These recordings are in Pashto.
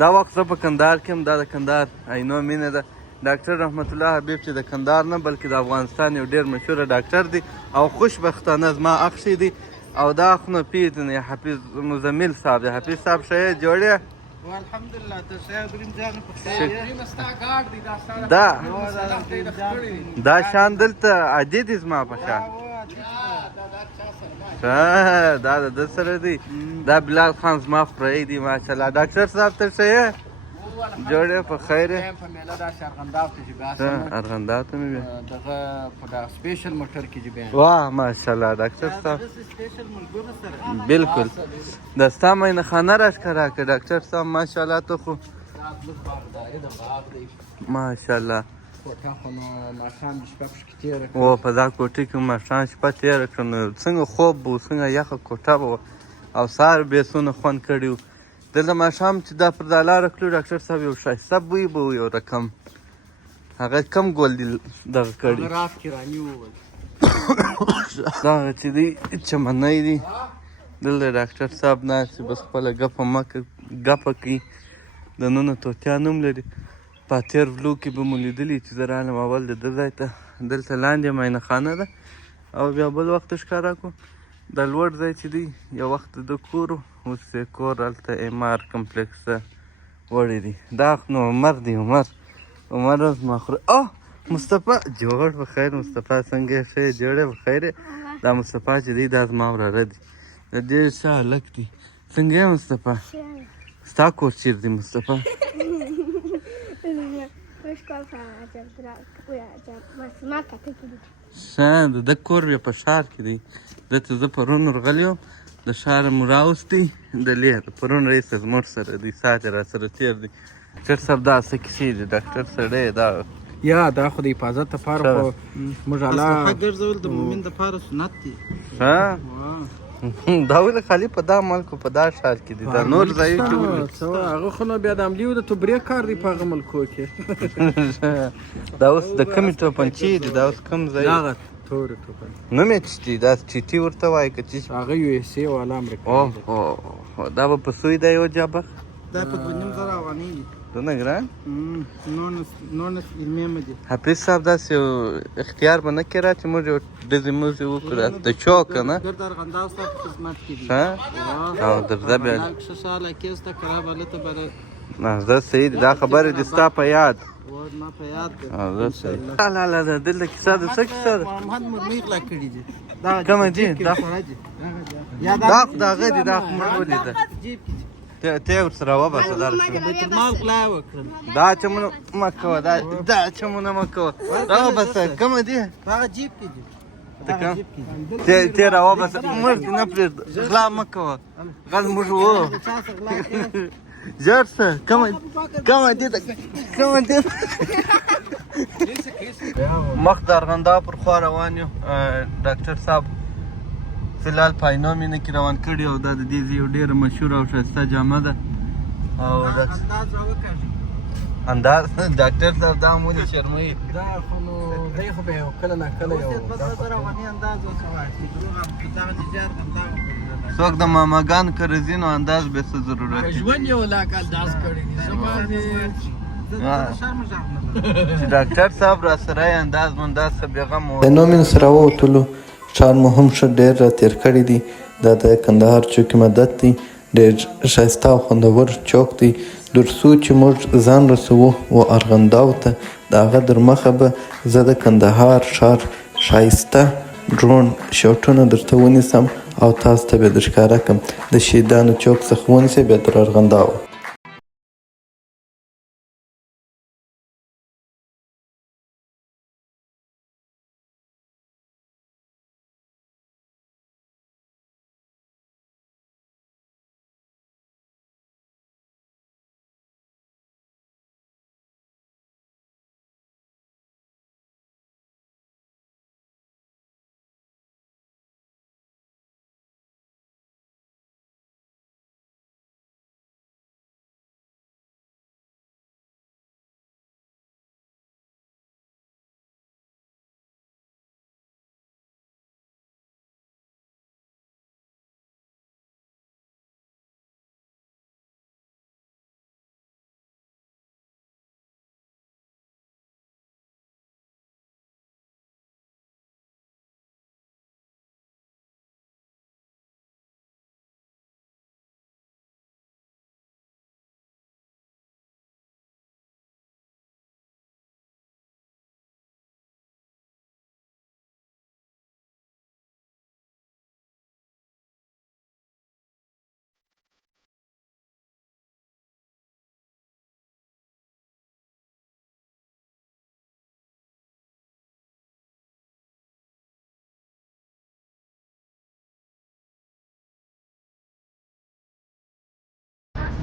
دا وخت زه په کندهار کې یم. دا د کندهار عینو مینه ده. ډاکټر رحمت الله حبیب چې د کندهار نه بلکې د افغانستان یو ډېر مشهوره ډاکټر دی او خوشبختانه زما اخښی دی. او دا خو پیژنې حفیظ مزمل صاحب دی. حفیظ صاحب ښه یې جوړ یې؟ الحمدلله ته ښه دریم ځان په خیر دا شان دلته عادي دي زما په شان. دا د ده سره دی. دا بلال خان زما خوریی دی ماشاءالله. ډاکټر صاحب ته ښه یې؟ جوړ یې په خیر یې؟ ارغنداو ته مې بیا واه ماشاءالله ډاکټر صاحب بالکل د ستا مینه خانه راښکاره کړه ډاکټر صاحب ماشاءالله. ته خو ماشاءالله و په دا کوټې کې ماښام شپه تېره کړه نو څنګه خوب به و څنګه یخه کوټه به وه او سهار بېسونه خوند کړي وو. دلته ماښام چې دا پر دا لاره کړو ډاکټر صاحب یو ښایسته بوی به و یو رقم. هغه کم ګل دي دغه کړي دغه چې دی چمنی دی. دلته ډاکټر صاحب ناست دی بس خپله ګپه کوي. دننه توتیا نوم لري. په تېر ولو کې به مو لیدلي چې زه رالم اول د ده ځای ته. دلته لاندې معاینه خانه ده او بیا بل وخت ښکاره کړو دا لوړ ځای چې دی یو وخت د کور و اوس یې کور هلته ام آر کمپلکس ته وړی دی. دا نو عمر دی عمر زما مصطفی جوړ په خیر. مصطفی څنګه یې ښه یې جوړ یې په خیر یې؟ دا مصطفی چې دی دا زما وراره دی. د ډېر ښه هلک دی. څنګه یې مصطفی؟ ستا کور چېرې دی مصطفی؟ ښه د ده کور بیا په ښار کې دی. دلته زه پرون ورغلی وم د ښاره مو راوستی د لیر پرون رئیس زموږ سره دی ساعت یې راسره تېر دی. ډاکټر صاحب دا څه کیسې دي ډاکټر سړی دا یا دا خو د حفاظت دپاره خو موږ الله ګرځول د مؤمن دپاره سنت دی. دا ولې خالي په دا ملک په دا ښار کې دي دا نور ځایو کې ولې هغه خو نو بیا د عملي د توبرې کار دی په هغه ملکو کې. دا اوس د کومې توپنچې دي دا اوس کوم ځای دغه تورې توپنچې نوم یې څه دي دا ټیټي ورته وایي که څه هغه یو اس اې والا امریکا دا به په سوی دا یو جابه دا په 2,500 افغانۍ دي. دونه ګران نونس علمي دي. حفیظ صاحب داسې یو اختیار به نه کړی چې موږ یو ډزې موزې وکړو د چوک که نه ګرد ارغنداو ستا په خدمت کې دي. او درځه بیا ښه ساله کېسته کرا بلته بله زه صحیح دا خبرې دي ستا په یاد ما په یاد ده. زه صحیح دلته کیسه ده څه کیسه ده محمد مرمۍ غلا کړي دي. کومه دي دا خو دغه دي دا خو موږ ولیده ته یې ورسره وباسه بیت المال غلا یې وکړل. دا چمونه مه کوه دا چمونه مه کوه راوباسه کومه دي هغه جیب کې دي. ته راوباسه موږ دې نه پرېږده غلا مه کوه غل موږ وو ژر شه کومه دي مخ د ارغنداو پر خوا روان یو. ډاکټر صاحب فلحال په عینو مینه کې روان کړي او دا د دې یو ډېره مشهوره او ښایسته جامه ده او انداز ډاکټر صاحب دا هم ولې شرموي دا خو نو دی خو به یو کله نه کله یو 2,000 افغانۍ انداز وکړه چې دروغ هم په دغه نجار همدغه څوک د ماماګانو که راځي نو انداز به څه ضرورت دی ژوند یو لاک انداز کړی دی. چې ډاکټر صاحب را سره یې انداز منداز څه بېغم و د نومین سره ووتلو ښار مو هم ښه ډېر را تېر کړی دی. دا د کندهار چوک مدد دی. ډېر ښایسته او خوندور چوک دی. درڅو چې موږ ځان رسوو و ارغنداو ته د هغه در مخه به زه د کندهار ښار ښایسته ډرون شوټونه درته ونیسم او تاسو ته به در ښکاره کړم. د شهیدانو چوک څخه ونیسئ بیا تر ارغنداو.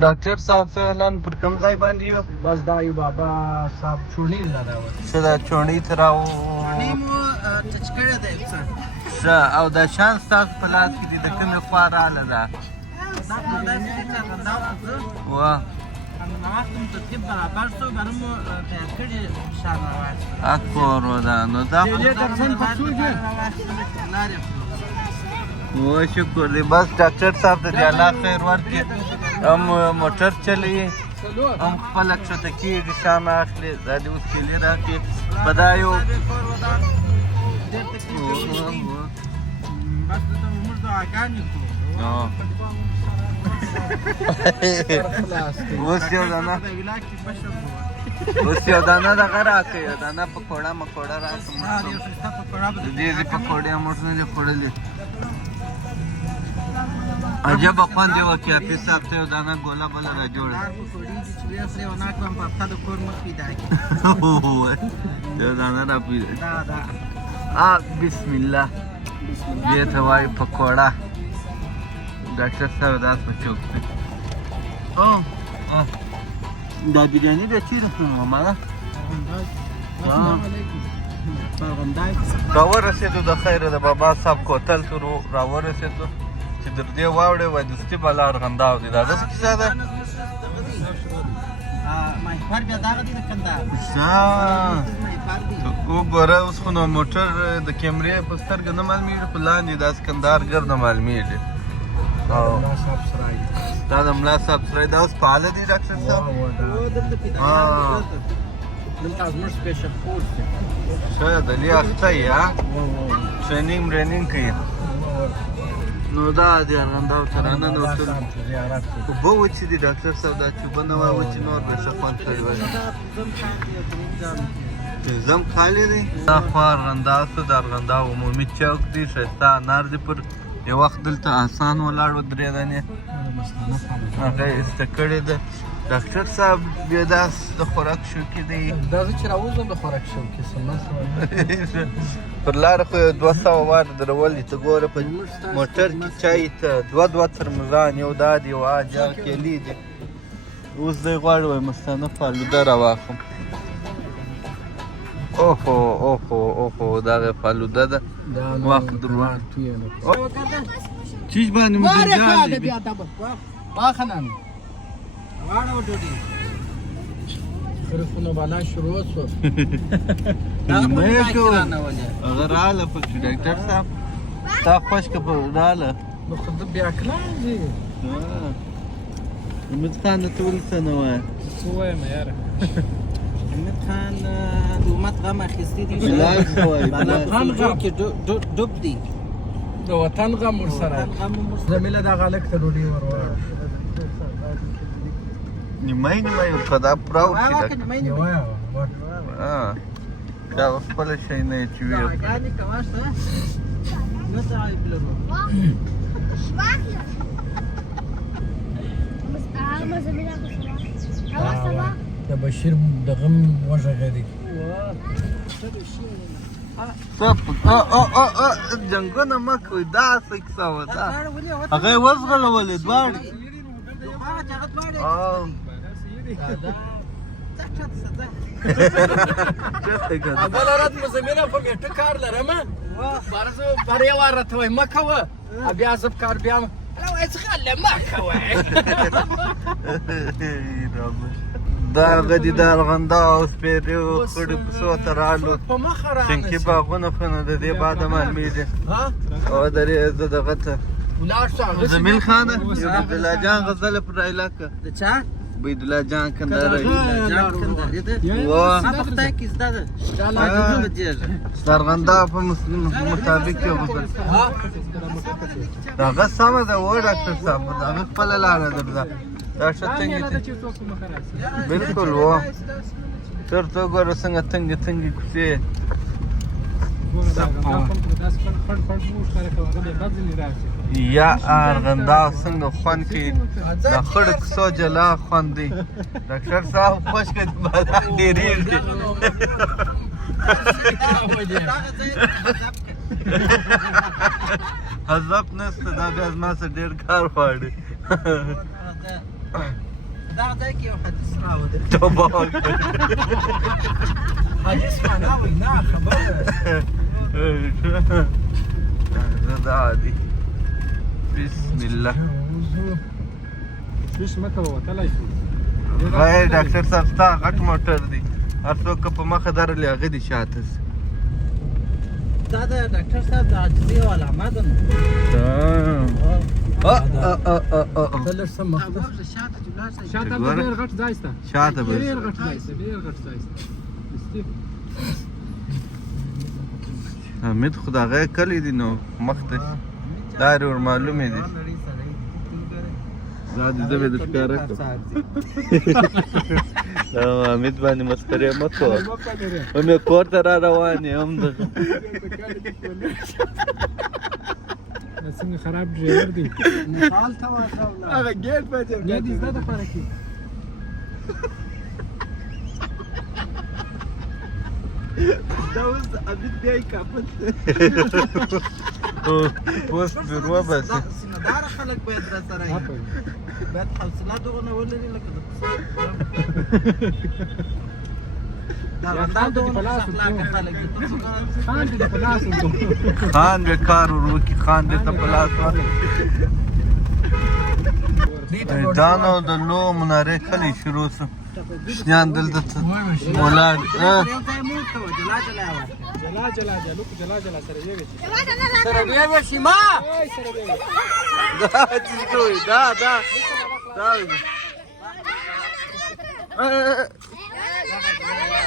ډاکټر صاحب فعلا پر کوم ځای باندې یو بس دا یو بابا صاحب چونی لاره و څه دا چوڼۍ ته راو نیمو ټچ کړی دی څه ښه او دا شان ستاسو په لاس کې دي د کومې خوا راله ده دا خو داسې دی چې ارغنداو ته ځه وه ناوخته مو ترتیب برابر شو بیا مو تیار کړي شان راواخیست اکبر ودا نو دا خو لارې و شکر دی بس ډاکټر صاحب ته دې الله خیر ورکړي هم موټر چلوي هم خپله کښته کېږي شام اخلي دا دې اوس کیلي راکړي په دا یو بس دلته موږ دعاګانې کوو اوس یو دانه د علاج کې بشر وو اوس یو دانه دغه راکړه یو دانه پکوړه مکوړه دا راکړه یو ښایسته پکوړه به د دې پکوړې موږ نه دي خوړلې عجبه خوند یې وکړي حفیظ صاحب ته یو دانه ګوله بله را جوړه دار پکوړې دي چې ویې خورې ونه کړم په هفته د کور مخ پیدا کړي یو دانه را پیدا دا بسم الله دې ته وایي پکوړه ډاکټر صاحب داس په چوک دی دا بریاني بیا چیرې خورم ماما راورسېدو د خیره د بابا صاحب کوتل ته راورسېدو چې در دې واوړې وای دستي به لا ارغنداو دي دا داسې کیسه ده ماهیپر بیا دغه دی د کندهار ماهیپر دی وګوره اوس خو نو موټر د کیمرې په سترګه نه معلومېږي خو لاندې داسې کندهار ګرده معلومېږي دا د ملا صاحب سرای دا اوس فعاله دی ډاکټر صاحب دلته پیدا دلته زموږ سپیشل کورس دی ښه دلې اخته یې ټرینینګ مرینینګ کوي نو دا د ارغنداو ته راننوتل اوبه وچې دي ډاکټر صاحب دا چوبه نه وای وچې نور به ښه خوند کړی وای زم خالی دی دا خوا ارغنداو ته د ارغنداو عمومي چوک دی ښایسته انار دی پر یو وخت دلته آسان ولاړ و درې دانې هغه یې ایسته کړې ده ډاکټر صاحب بیا داس د خوراک شوقي دی دا زه چې راوځم د خوراک شوقي پر لاره خو یو 200 وار درولي ته ګوره په موټر کې چای ته دوه ترموزان یو دا دی یو آجا کیلي دی اوس دی غواړي وایي مستانه فالوده راواخلم اوهو اوهو اوهو دغه فالوده ده وخت دروان چیز باندې مدرجان دی واخنان واړه ډوډۍ خرفونه بالا شروع شو هغه راله پکې ډاکټر صاحب تا خوش که راله نو خو بیا کلان دي امید خان ته ولې څه نه وایه څه وایم یاره امید خان د امت غم اخیستی دي بالا غم کې ډوب دی د وطن غم ورسره زمیله دا غلک ته ډوډۍ ورور نیمای که دا پراو شي دا خپله شی نه یې چې وي دعاګانې کوه ښه نه څه عیب لرو د بشیر د غم وغږېدی جنګونه مه کوئ دا څه کیسه وه دا هغه یې وزغلولې دواړې بله ورځ مو زمینه په میټه کار لرم بر یو وار راته وایي مه کوه بیا زه په کار بیا وایي څخه مه کوه دا هغه دي د ارغنداو سپېرې خړې پسو ته رالو په مخه رانه چنکي باغونه خو نو د دې باده معلومېږي او درې زه دغه ته ولاړ شو زمیل خانه یو عبدالله جان غزله پر علاقه د چا عبیدالله جان کندهاري جان کندهاري ده هغه خدای کې زده ده د ارغنداو په مطابق یو غزل دغه سمه ده و ډاکټر صاحب دغه خپله لاره درځه دا ښه تنګې بلکل و تر ته ګوره څنګه تنګې تنګې کوڅې یا ارغنداو څنګه خوند کوي د خړو کوڅو جلا خوند دی ډاکټر صاحب خوش که د بازار ډېرېږي حذف نشته دا بیا زما څه ډېر کار غواړي دا ځای کې یو حدیث راوړی. توبه حدیث معنا وینا خبره. دا دی بسم الله. تشویش مه کوه وتلی شو. غیر ډاکټر صاحب ستا غټ موټر دی، هر څوک که په مخه درلې هغه دې شاته شي. دا د ډاکټر صاحب د عاجزۍ یو علامه ده نو. ته لږ څه مخ ته شاته چې ولاړ شئ. شاته به ډېر غټ ځای شته. شاته به ډېر غټ ځای شته، ډېر غټ ځای شته. حمید خو د هغه کلی دی نو مخ ته لارې ور معلومې دي. دا دې زه به د ښکاره کړم. حمید باندې مسخرې مه کوه، هم یې کور ته را روان یې هم دغه دا څنګه خراب ډرایور دی. مثال ته ورته ولاړ. هغه ګیټ په جرګه دې زده دپاره کې دا اوس عبید بیا یې کابل پوست بیرو باسي. سیمهداره خلک باید راسره وي، باید حوصله دغونه ولري لکه د پسه. دا رندان دغونه ښه اخلاقه خلک دي. خان دې په لاس وکړو. خان به کار ور وکړي، خان دې ته په لاس ورکړي. دا نو د لو منارې کلی شروع شو. شنیان دلته ولاړ. یو ځای مو کوه، جلا جلا یې ورکړه. جلا جلا جلوک جلا جلا سره یې وشي. سره ویې وشي ما. وای سره یې وشي. دا چې کوي دا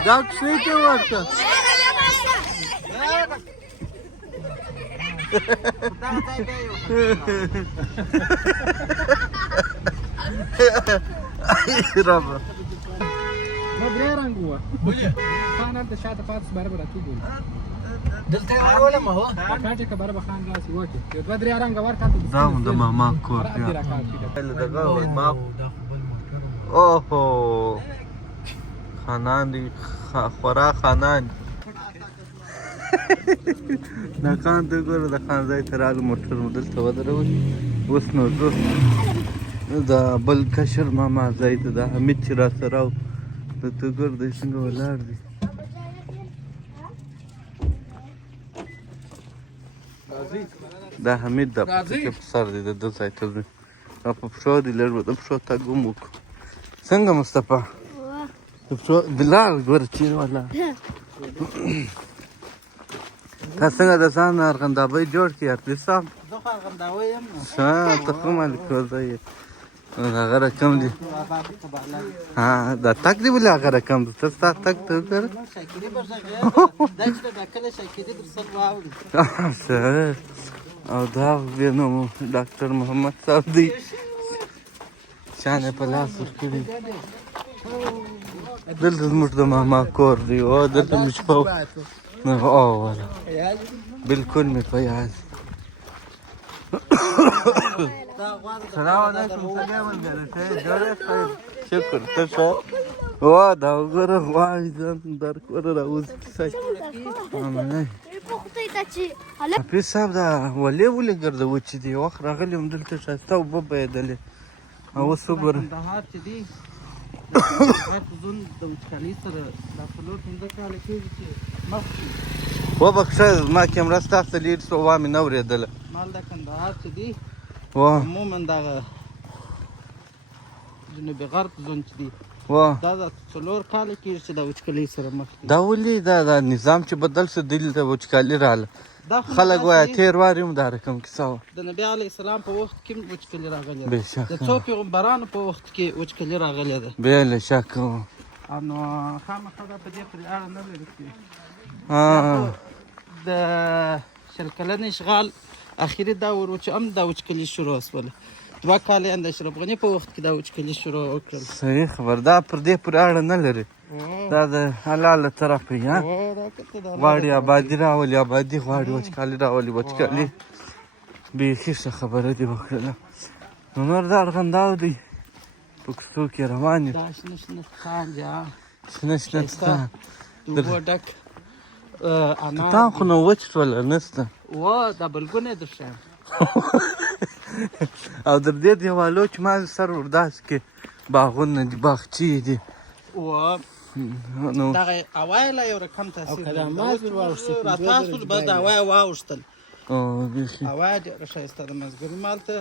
دا څه ته ورته دا ځای بیا یو رب نو درې رنګ وه. خان هلته شاته پاتې شو، برابر راټوګول. دلته یې ورولم هو. راکاټ یې که برابر خان لاس یې وکړي. یو دوه درې رنګه ورکړه. دا هم د ماما کور دی. دغه ما اوهو خانان دي، خورا خانان. دا خان ته ګوره، د خان ځای ته راغلو، موټر مو دلته ودرول. اوس نو زه د بل کشر ماما ځای ته د حمید چې را سره و، ته ګوره دی څنګه ولاړ دی. دا حمید دا پټکې په سر دی، د ده ځای ته ځو. او په پښو دی، لږ به د پښو تګ هم وکړو. څنګه مصطفی د پښو بلال ګوره چیرې ولاړ. تا څنګه د ځان ارغندابۍ جوړ کړي ارتیست صاحب؟ زه خو ارغنداوی یم نو. ته ښه مالک وځه یې هغه رقم دی. دا تګ دی ولې هغه رقم دی؟ ته ستا تګ ته وګوره. شاکري به غږېږه. دا چې د ډاکله شاکري در سر واوري. او دا بیا نو ډاکټر محمد صاحب دی، شان یې په لاس ورکړي. دلته زموږ د ماما کور دی. او دلته مې شپه او والا بالکل مې په یاد. سلام علیکم. څنګه ملګری ته جوړې خیر؟ شکر. ته ښه؟ وا دا وګوره غواړي ځان درکوره راوځي. حفیظ صاحب دا ولې ګرځوو چې دی وخت راغلی وم دلته ښایسته اوبه بهېدلې. اوس وګوره کندهار چې دی د زون د وچکالۍ سره دا 4-5 کاله کېږي چې مخکې وبخښه زما کیمره ستاسو ته لېډ سوه مې نه اورېدله. مال د کندهار چې دی وا عموما دغه جنوبي غرب زون چې دی وا دا د 4 کاله کېږي چې د وچکالۍ سره مخ دی. دا ولې دا نظام چې بدل شو دلته وچکالي راغله. خلک وایي تېر وار هم دا رقم کیسه وه. د نبي علیه السلام په وخت کې وچکالي راغلې ده. بېشکه د څو پیغمبرانو په وخت کې وچکالي راغلې ده. بېله شکه نو خامخا دا په دې پورې اړه نه لري چې د 20 کلن اشغال اخري دور و چې هم دا وچکالي شروع شوله. 2 کاله د اشرف غني په وخت کې دا وچکالي شروع وکړل. صحیح خبر. دا پر دې پورې اړه نه لري، دا د حلال له طرفه یې غواړي آبادي راولي، آبادي غواړي وچکالي راولي. وچکالي بیخي ښه خبره دې وکړله. نو نور دا ارغنداو دی په کوڅو کې روان یو. دا شنه شنه خانجه شنه شنه څه د اوبو ډک انار تا خو نو وچ شول نسته دا بلګونه در شان او در دې دیوالو چې ما سر ورداس کې باغونه دي باغچې دي و نو دغه اوایله یو رقم تاثیر او که د ماز ور واوښتې، راتاسو بس د اوای واوښتل او بیخي اوای ډېره ښایسته د مازګري مال ته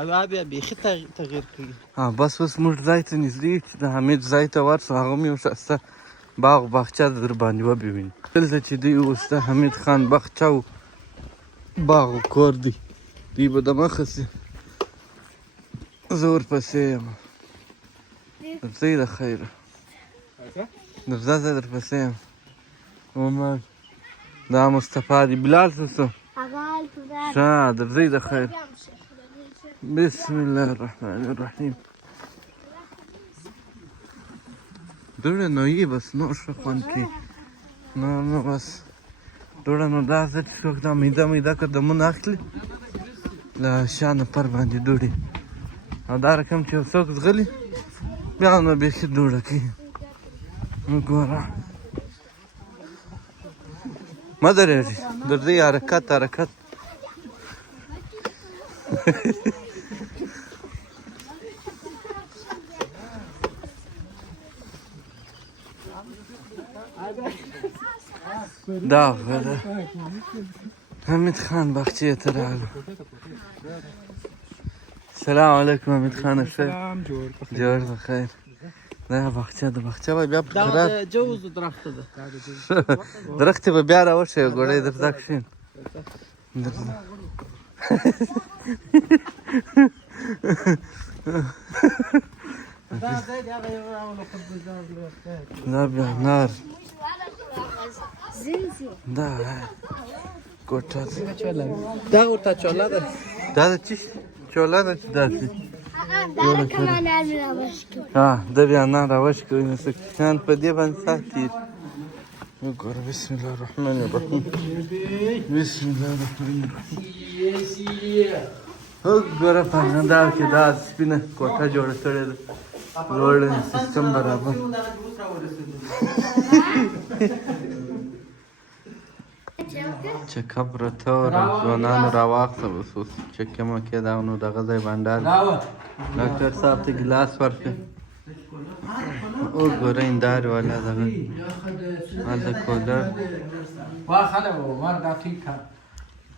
اوای بیا بیخي تغییر کوي. بس اوس موږ ځای ته نږدې یو چې د حمید ځای ته ورسو هغه هم یو ښایسته باغ باغچه در باندې وبویني دلته چې دوی اوس د حمید خان باغچه او باغ و کور دی دوی به دمخه سي زه ورپسې یم درځئ د خیره درځه زه درپسې یم عمر دا مصطفی دی بلال سوسو ښه درځئ د خیر بسم الله الرحمن الرحیم دوړه نو یې بس نور ښه خوند کوي نو بس دوړه نو دا زه چې څوک دا میده قدمونه اخلي له شا نه پر باندې دوړي او دا رقم چې یو څوک ځغلي بیا نو بیخي دوړه کوي وګوره مه درېږي درځئ حرکت دا غره حمید خان باغچې ته راغلو سلام علیکم حمید خان سلام جوړ بخیر دا باغچه به بیا په دا قرار د جوز درخته ده درختې به بیا راوښیو ګوړی درځه کښېن درځه دا بیا انار دا کوټه دا ورته چوله ده دا د چی چوله ده چې داسې دا کوم انار راوښکو دا بیا انار راوښکوي نو څه کښان په دې باندې ساعت تېر وګوره بسم الله الرحمن الرحیم بسم الله الرحمن الرحیم وګوره په ارغنداو کې دا سپینه کوټه جوړه کړې ده لوړ سیستم برابر چکپ راته ځوانانو راواخته بس اوس چکې مکې دا نو دغه ځای بنډار ډاکټر صاحب ته ګیلاس ورکړ وګوره هندارې والا دغه هلته کولر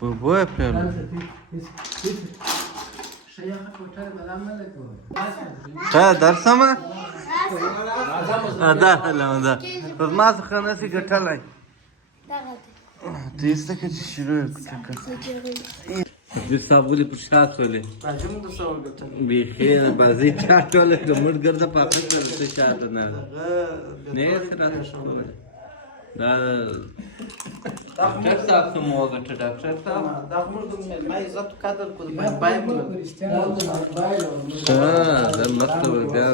بوبو یې پرېږدو درسمه دا هلمه په زما څخه نسي ګټلی ته یې زده که چې شروع یې کړه حضور صاحب ولې پر شا سولې بیخي بازۍ چا ټوله کړه موږ ګرده پاخه کړه ته شاته نه نه یې څه راته ښکاره دا ډاکټر صاحب ته مو وګټه ډاکټر صاحب دا موږ د ما عزت قدر کو بای دا مخته به بیا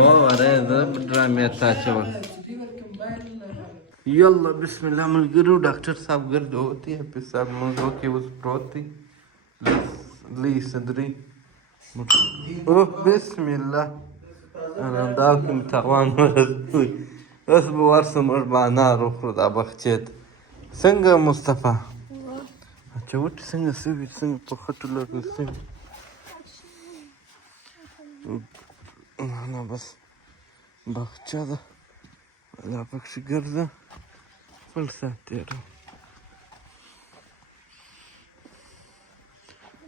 واره زه ډرامې ته اچول یالله بسم الله ملګرو ډاکټر صاحب ګرد ہوتی ہے پیساب منزو کې اوس پروت دی لی صدری اوه بسم الله دا کوم تاوان ورسوي اوس به ورسم موږ به انار وخورو دا باغچې ته څنګه مصطفی چوټې څنګه سوي څنګه په خټو لګل سوي نه بس باغچه ده لا پکښې ګرځه خپل ساعت تېروه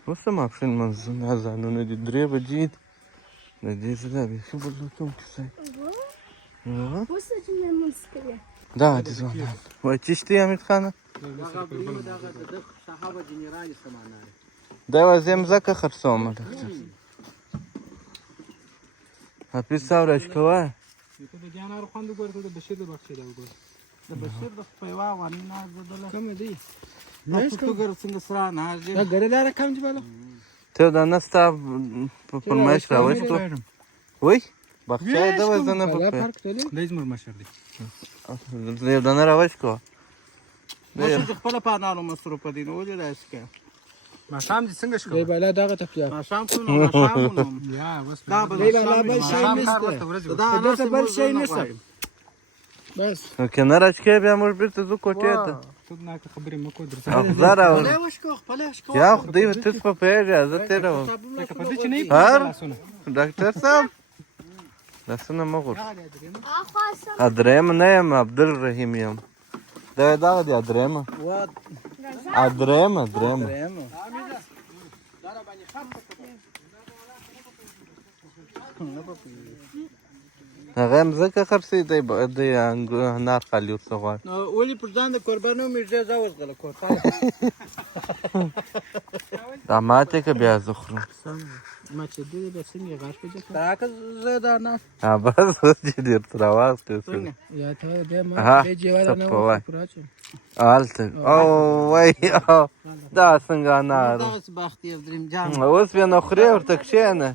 اوس هم ماپښین منځونه اذانونه دي 3 بجې دي د دې زه دا بیخي بلوتم کیسه دا دي ځوانان وایي چشتې حمید خانه دا یوازې مځکه خرڅومه ډاکټر حافظ صاحب راجکوه ته د جانار خوند وګوره ته د بشیر د باغچې دا وګوره د بشیر د پیوا وانی نه زدل کومه دی تو ګر څنګه سره نه دا ګړې لاره کوم چې بالا ته دا نه ستا په فرمایش راوستو وای باغچه یې ده وای زه نه دا زموږ مشر دی یو دانه راوشکوه مشر د خپل په انارو مصروف دي نو ولې داسې کوي ماښام دې څنګه شو دی بالا دغه ته پیا ماښام څو نو ماښام نو یا بس دا بل شي نشته دا بل شي نشته بس که نه راجکوې بیا موږ بېرته ځو کوټې ته سودناک خبرې مه کوه درځه اخزار او خپله وشکو خپله وشکو یا خدای ته په پیګه زه تیروم لکه په دې چې نه یې هر لاسونه ډاکټر صاحب لاسونه مه غوړ آخوا سم ادریم نه یم عبدالرحیم یم دا دغه دی ادریم ادریم هغه هم ځکه خرڅې دی انار خالي ورڅه غواړي ولې پر ځان د قربانو مې ډېر ځای وزغله کور دا ماتې که بیا زه خورم ما چې دوی به څنګه غاښ په جګ دا که زه دا نه بس اوس چې ډېر تر اواز کوي یا ته دې ما ها دې جوړه نه څه پورا چې هلته او وای دا څنګه انار دا څه بخت یې دریم جام اوس بیا نو خورې ورته کښېنه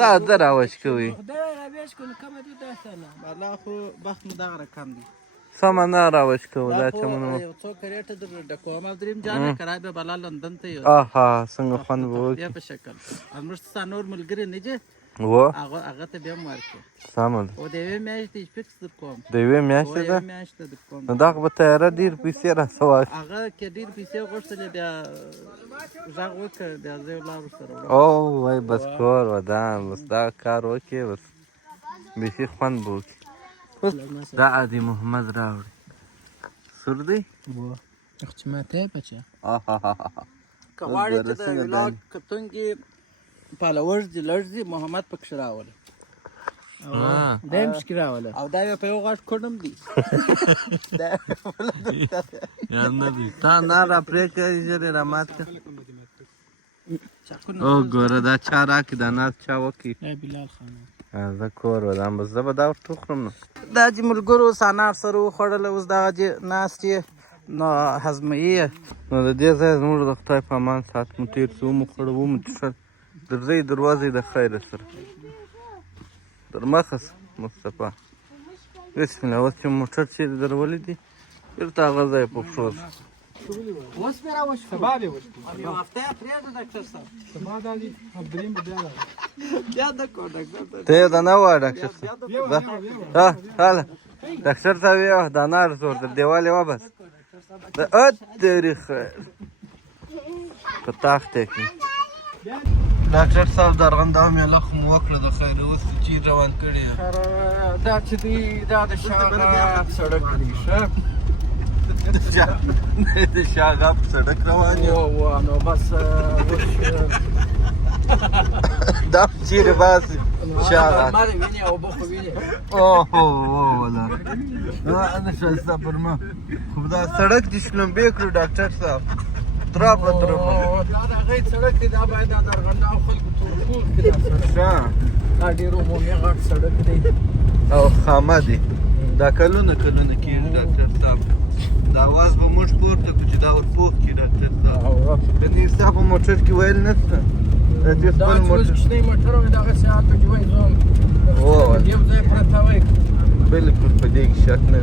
دا ده راوش کوي خدای را بیاش کنه کوم دې دا سنه والله خو بخت مې دغه رقم دی سمه نه راوش کوو دا چمونه یو څو کریټه د ډکوم دریم جام کرای به بلا لندن ته یو آها څنګه خوند به وکړي بیا په شکل امرست نور ملګری نه جه و هغه ته بیا ورکړه سمه ده او د یوې میاشتې فکس در کوم د یوې میاشتې ده میاشتې در کوم نو دغه به تیاره ډېر پیسې راسوال هغه کې ډېر پیسې غوښتلې بیا غږ وکړ بیا زه یې لاړو سره وړم او وای بس کور ودان بس دا کار وکړې بس بیخي خوند به وکړي دا عادي محمد راوړي سور دی چې ماته بچا آهاهاها که غواړې چې د ولاګ کتونکي فالوورز دي لړزي محمد پکښې راوله دا هم پکښې راوله او دا یې په یو غاښ کونډم دي یا نه دي تا نه را پرې کړې ژرې را مات کړه او ګوره دا چا راکړي دا ناز چا وکړي بلال خان زه کور ودان بس زه به دا ورته وخورم نو دا چې ملګرو سانار سره وخوړله اوس دغه چې ناست یې نو هضموي یې نو د دې ځای زموږ د خدای په امان ساعت مو تېر شو ومو خوړه ومو څښل درځئ دروازې د خیره سره در مخه مصطفی بسم الله اوس چې موټر چېرې درولې دي بېرته هغه ځای په پښو اوس مې راوشکو سبا دې وشکو یو هفته یې پرېږده ډاکټر صاحب سبا دا دي عبدالرحیم به بیا راغی بیا د کو ډاکټر صاحب ته یې دا نه وایه ډاکټر صاحب ها هله ډاکټر صاحب یې د انار زور در دیوال یې وبس د اترې خیر په تاخته کې ډاکټر صاحب د ارغنداو میله خو مو وکړه د خیره اوس چیر روان کړی یم دا چې دی دا د شاغاب سړک دی ښه د شاغاب سړک روان یم نو بس دا چیرې باسي شاغاب مالې وینې او بخو وینې اوهو ولا انا ښایسته پر ما خو دا سړک دې شلومبې کړو ډاکټر صاحب درا په درا دا د هغې سړک دی دا باید دا د ارغنداو خلکو تورپور کې دا سړک دا ډېر عمومي غټ سړک دی او خامه دی دا کلونه کېږي ډاکټر صاحب دا اواز به موږ پورته کړو چې دا ورپوخ کړي ډاکټر صاحب کنې ستا په موټر کې ویل نشته دا دې دا خپل چې اوس موټر کوچنی موټر وي دغسې هلته کې وایي زه یو ځای پرته وایي بالکل په دې کې شک نه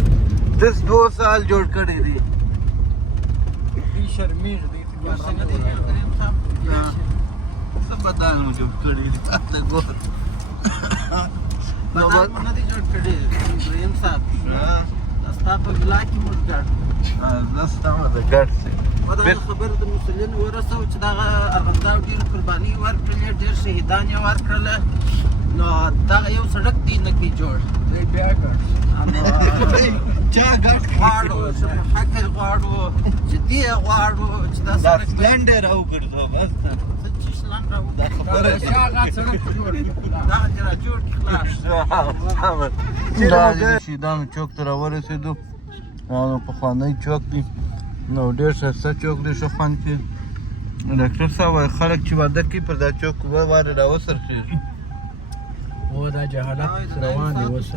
ده 2 سال جوړ کړی دی دوی شرمېږي دوی ته بیا څنګه دی څه بدان مو جوړ کړی دی تاسو ګور بدان مو نه دی جوړ کړی ابراهیم صاحب دا ستا په ولا کې موږ ګډ زه ستا د ګډ سي دا خبر د مسلمانانو ورسو چې دغه ارغنداو ډېر قرباني ورکړلې ډېر شهیدان یې ورکړله نو دغه یو سړک دی نه کې جوړ دی بیا ګډ چا ګډ غواړو چې حق یې غواړو چې دی یې غواړو چې دا سړک سلنډ یې راوګرځو بس څه چې سلنډ راوګرځو دا خبره ده. شاغه سړک جوړ دغه چې را جوړ کړي خلاص دا د شهیدانو چوک ته راورسېدو پخوانی چوک دی نو ډېر ښایسته چوک دی ښه خوند کوي ډاکټر صاحب وایي خلک چې واده کوي پر دا چوک وارې راوڅرخېږي او دا جهالت روان دی اوس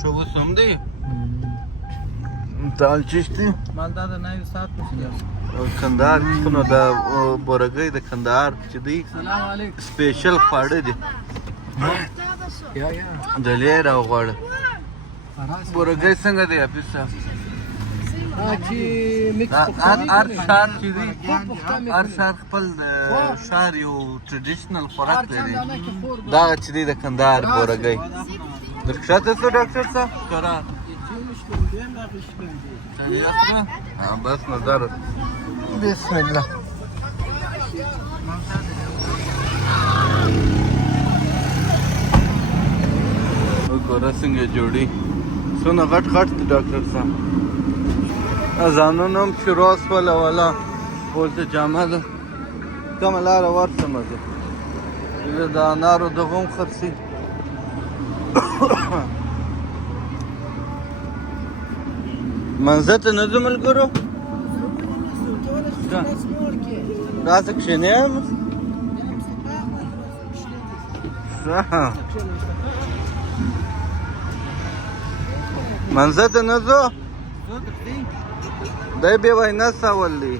ښه اوس هم دی دال چشتي مال دا د نوي ساعت پسې کندهار خو نو دا بورګۍ د کندهار چې دی سلام علیکم سپیشل خواړه دي یا د لیر او غوړ بورګۍ څنګه دی حفیظ صاحب چې میکس هر ښار چې دی هر ښار خپل ښار یو ټریډیشنل خوراک لري دغه چې دی د کندهار بورګۍ در کښته شو ډاکټر صاحب قرار بس نظر بسم الله وګوره څنګه جوړي څونه غټ غټ دي ډاکټر صاحب ځانونه هم چې راس ولا ولا پورته جامه ده کومه لاره ورسمه ده د انارو دغه هم خرڅي منځ ته نه ځو ملګرو داسې کښېنیم منځ ته نه ځو دی بې وینا سول دی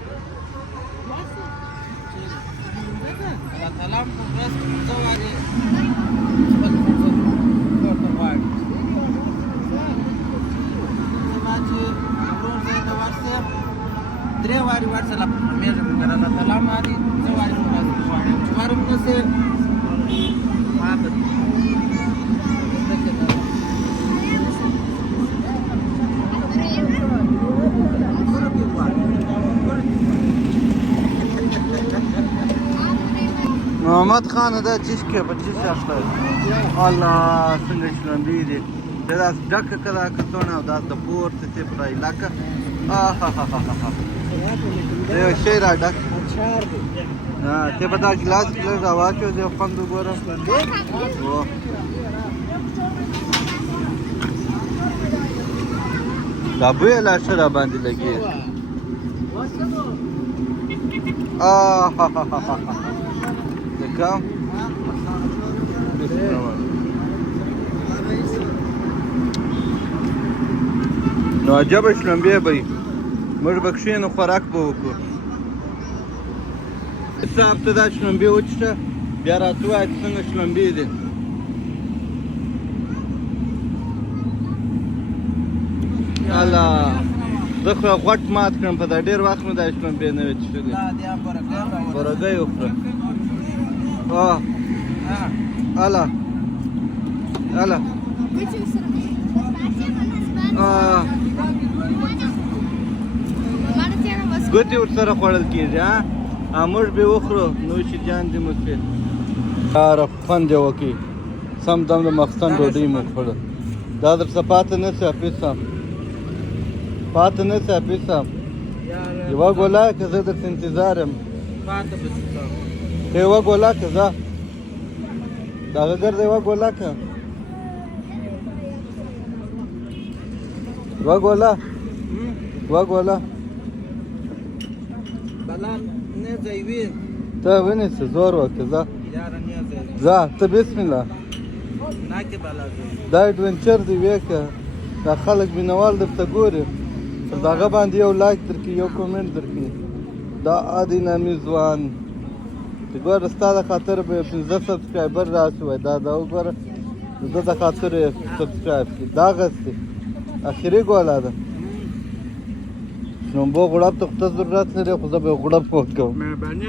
درې واري ورسره پرمېږم کنه الله تعالی مالي زه واري غواړم چې وارم نسې محمد خان دا چشکه په چش اخته الله څنګه شلندې دي دا داسې ډکه که دا کڅوڼه او داسې د پورته چې پر علاقه دا یو شی را ډک ته په دا ګلاس کې لږ راواچو زه خوند وګورم دا بوی لا ښه را باندې لګي Come. نو عجبه شلمبې به وي موږ به کښېنو خوراک به وکړو صاحب ته دا شلمبې وچښه بیا راته ووایه چې څنګه شلمبې دي الله زه خو غوټ مات کړم په دا ډېر وخت مې دا شلمبې نه وې څښلې برګۍ وخورم الله الله ګوتې ورسره خوړل کېږي موږ به وخورو نوش جان دې مو څه خوند یې وکړي سم دم د مخستن ډوډۍ مو خوړه دا درڅه پاته نه شي حفیظ صاحب پاته نه شي حفیظ صاحب یوه ګوله که زه درته انتظار یم ته یوه ګوله که زه دغه ګرده یوه ګوله که یوه ګوله یوه ګوله ته ونیسه زور وکړه ځه ځه ته بسم الله دا ایډونچر دی ویې که دا خلک مینهوال درته ګوري پر دغه باندې یو لایک درکړي یو کومنټ درکړي دا عادي نامي ځوان چې ګوره ستا د خاطر به یې 15 سبسکرایبر راشي وای دا وګوره د ده د خاطر یې سبسکرایب کړي دغسې اخري ګوله ده شلومبو غوړپ ته خو ته ضرورت لري خو زه به یې غوړپ ورکوم مهرباني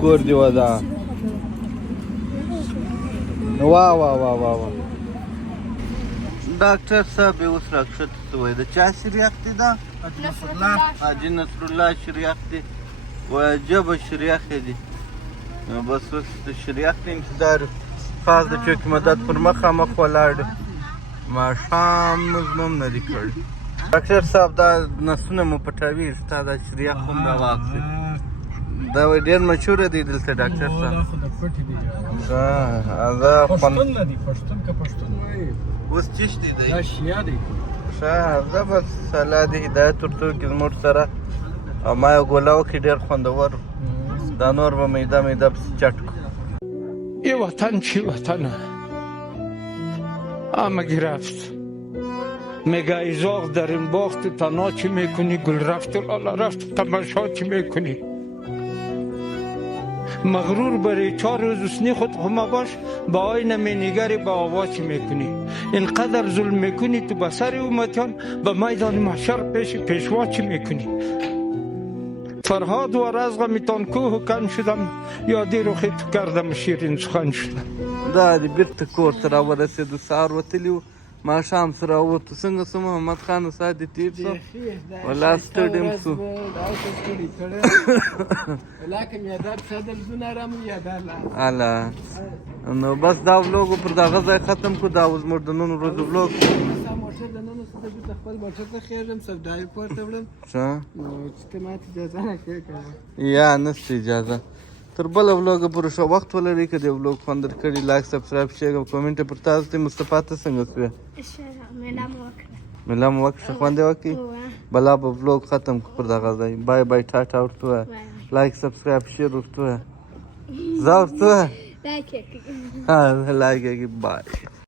کور دی ودا واه واه واه واه واه ډاکټر صاحب اوس راکښته شوی د چا شریخ دی دا حاجي نصر الله شریخ دی وایي عجبه شریخ یې دي نو بس اوس د شریخ د انتظار خاص د چوکي مدد پر مخامخ ولاړ ماښام مزمم نه دي کړی ډاکټر صاحب دا نسونه مو پټوي ستا دا شریخ هم راواخلي دا وایي ډېر مشهوره دی دلته ډاکټر صاحب پښتون نه دی پښتون که پښتون وایي اوس چش دی دی دا شیعه دی ښه زه بس الله دې هدایت ورته وکړي زموږ سره او ما یو ګوله وکړي ډېر خوندور دا نور به میده میده پسې چټ کړو این وطن چی وطنه اما گرفت میگه ایزاق در این باخت تنها چی میکنی گل رفت لالا رفت تماشا چی میکنی مغرور برای 4 روز اسنی خود همه باش با آینه مینگری با آوا چی میکنی اینقدر ظلم میکنی تو بسر امتیان به میدان محشر پیشوا چی میکنی فرهاد و رزق میتان کوه و کن شدم یادی رو خیت کردم شیرین سخن شدم. دا دې بیرته کور ته راورسېدو سهار وتلي وو ماښام سره راووتو څنګه شو محمد خان ساعت دې تېر شو ولا ستړی م شو اله نو بس دا ولوګ پر دغه ځای ختم کړو دا اوس موږ د نن ورځې ولوګ خپل موټر ته خېږم سوداوي پورته وړم ښه نو چې ته ماته اجازه راکړې که یا نشته اجازه تر بله ولوګه پورې ښه وخت ولرئ که دې ولوګ خوند درکړي لایک سبسکرایب شیر او کومنټ یې پر تاسو دی مصطفی ته څنګه سوې ملا مو وکړه مېله مو وکړه ښه خوند یې وکړي بلا به ولوګ ختم کړو پر دغه ځای بای بای ټاټا ورته ووایه لایک سبسکرایب شیر ورته ووایه ځه ورته ووایه لایک یې کړئ. ها لایک یې کړي بای